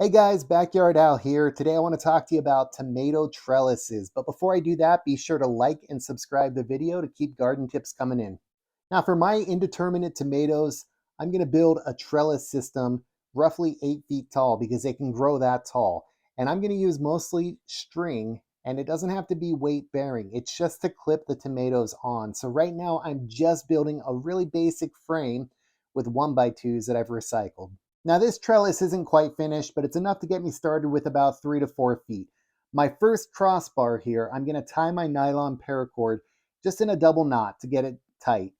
Hey guys, Backyard Al here. Today I want to talk to you about tomato trellises. But before I do that, be sure to like and subscribe the video to keep garden tips coming in. Now for my indeterminate tomatoes, I'm going to build a trellis system roughly 8 feet tall because they can grow that tall. And I'm going to use mostly string, and it doesn't have to be weight bearing. It's just to clip the tomatoes on. So right now I'm just building a really basic frame with 1x2s that I've recycled. Now this trellis isn't quite finished, but it's enough to get me started with about 3 to 4 feet. My first crossbar here, I'm going to tie my nylon paracord just in a double knot to get it tight.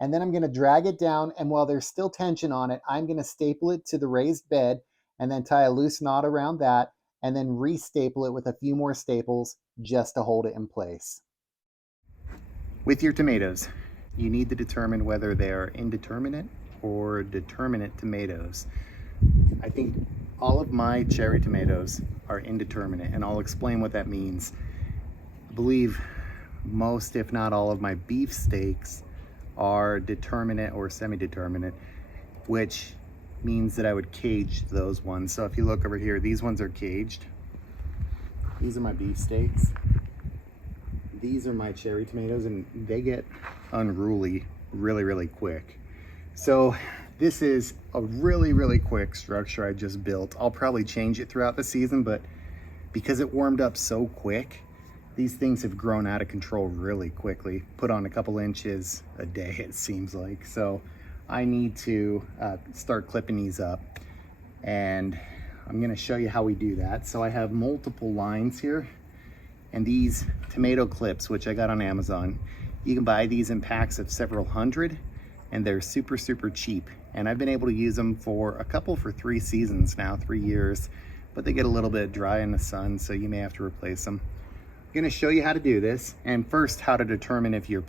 And then I'm going to drag it down, and while there's still tension on it, I'm going to staple it to the raised bed and then tie a loose knot around that and then re-staple it with a few more staples just to hold it in place. With your tomatoes, you need to determine whether they are indeterminate or determinate tomatoes. I think all of my cherry tomatoes are indeterminate, and I'll explain what that means. I believe most, if not all, of my beefsteaks are determinate or semi-determinate, which means that I would cage those ones. So if you look over here, these ones are caged. These are my beefsteaks. These are my cherry tomatoes, and they get unruly really quick. So this is a really quick structure I just built. I'll probably change it throughout the season, but because it warmed up so quick, these things have grown out of control really quickly. Put on a couple inches a day, it seems like. So I need to start clipping these up, and I'm gonna show you how we do that. So I have multiple lines here, and these tomato clips, which I got on Amazon, you can buy these in packs of several hundred, and they're super cheap. And I've been able to use them for 3 seasons now, 3 years, but they get a little bit dry in the sun, so you may have to replace them. I'm gonna show you how to do this, and first how to determine if your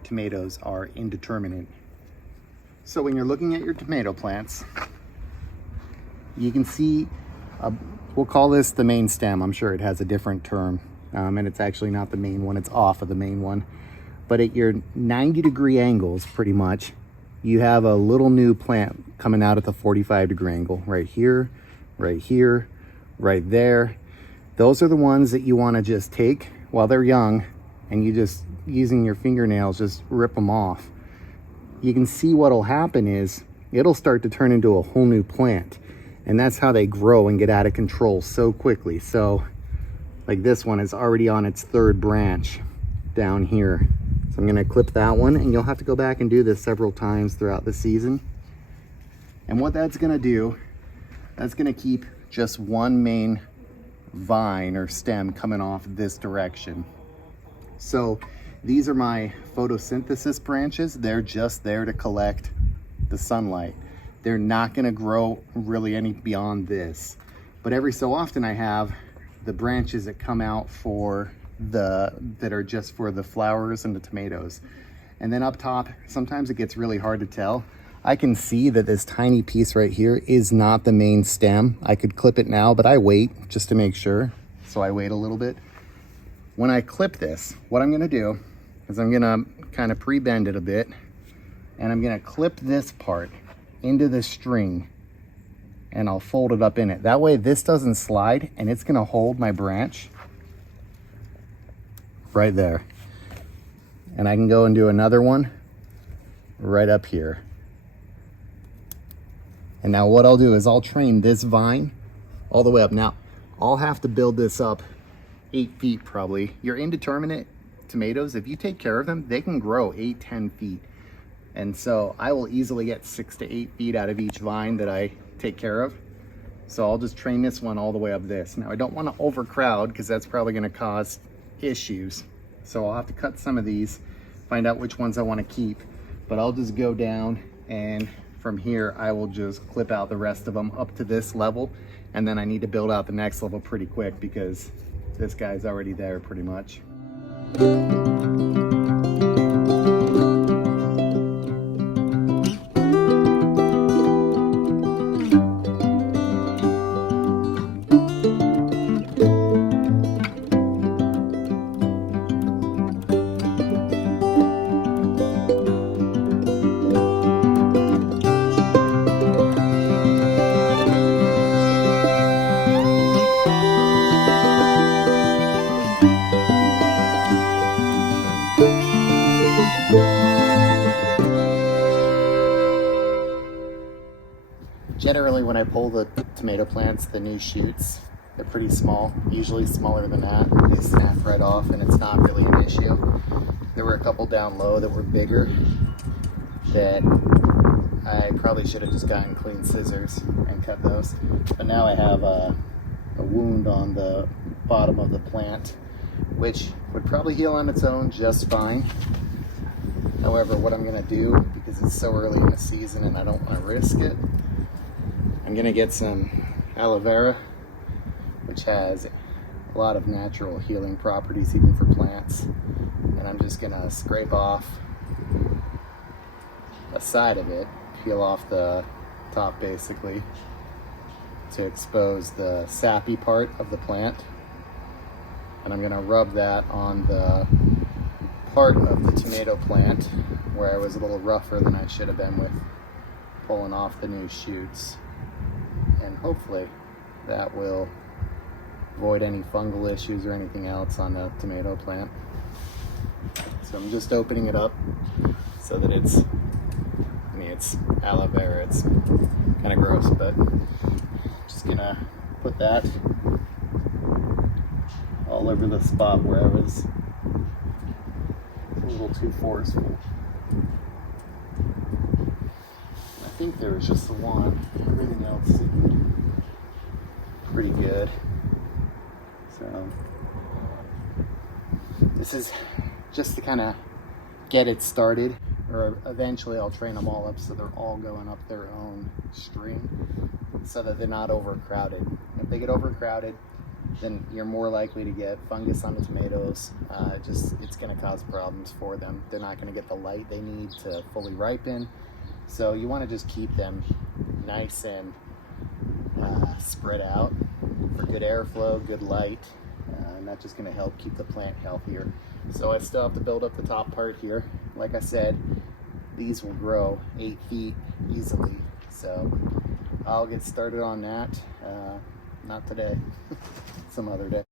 tomatoes are indeterminate. So when you're looking at your tomato plants, you can see, we'll call this the main stem. I'm sure it has a different term, and it's actually not the main one, it's off of the main one. But at your 90-degree angles, pretty much, you have a little new plant coming out at the 45-degree angle, right here, right there. Those are the ones that you want to just take while they're young, and you just, using your fingernails, just rip them off. You can see what'll happen is it'll start to turn into a whole new plant, and that's how they grow and get out of control so quickly. So like this one is already on its 3rd branch down here. I'm going to clip that one, and you'll have to go back and do this several times throughout the season. And what that's going to do, that's going to keep just one main vine or stem coming off this direction. So these are my photosynthesis branches. They're just there to collect the sunlight. They're not going to grow really any beyond this. But every so often I have the branches that come out that are just for the flowers and the tomatoes. And then up top, sometimes it gets really hard to tell. I can see that this tiny piece right here is not the main stem. I could clip it now, but I wait just to make sure. So I wait a little bit. When I clip this, what I'm gonna do is I'm gonna kind of pre-bend it a bit, and I'm gonna clip this part into the string, and I'll fold it up in it. That way this doesn't slide, and it's gonna hold my branch right there. And I can go and do another one right up here. And now what I'll do is I'll train this vine all the way up. Now I'll have to build this up 8 feet probably. Your indeterminate tomatoes, if you take care of them, they can grow 8-10 feet. And so I will easily get 6 to 8 feet out of each vine that I take care of. So I'll just train this one all the way up this. Now I don't want to overcrowd because that's probably going to cause issues. So I'll have to cut some of these, find out which ones I want to keep. But I'll just go down, and from here I will just clip out the rest of them up to this level, and then I need to build out the next level pretty quick because this guy's already there pretty much. Normally when I pull the tomato plants, the new shoots, they're pretty small, usually smaller than that. They snap right off and it's not really an issue. There were a couple down low that were bigger that I probably should have just gotten clean scissors and cut those. But now I have a wound on the bottom of the plant, which would probably heal on its own just fine. However, what I'm gonna do, because it's so early in the season and I don't wanna risk it, I'm gonna get some aloe vera, which has a lot of natural healing properties even for plants. And I'm just gonna scrape off a side of it, peel off the top basically, to expose the sappy part of the plant. And I'm gonna rub that on the part of the tomato plant where I was a little rougher than I should have been with pulling off the new shoots. And hopefully that will avoid any fungal issues or anything else on the tomato plant. So I'm just opening it up so that it's aloe vera. It's kind of gross, but I'm just gonna put that all over the spot where I was a little too forceful. I think there was just the one. Everything else seemed pretty good. So this is just to kind of get it started, or eventually I'll train them all up so they're all going up their own stream so that they're not overcrowded. If they get overcrowded, then you're more likely to get fungus on the tomatoes. It's going to cause problems for them. They're not going to get the light they need to fully ripen. So you want to just keep them nice and spread out for good airflow, good light, and that's just going to help keep the plant healthier. So I still have to build up the top part here. Like I said, these will grow 8 feet easily. So I'll get started on that. Not today, some other day.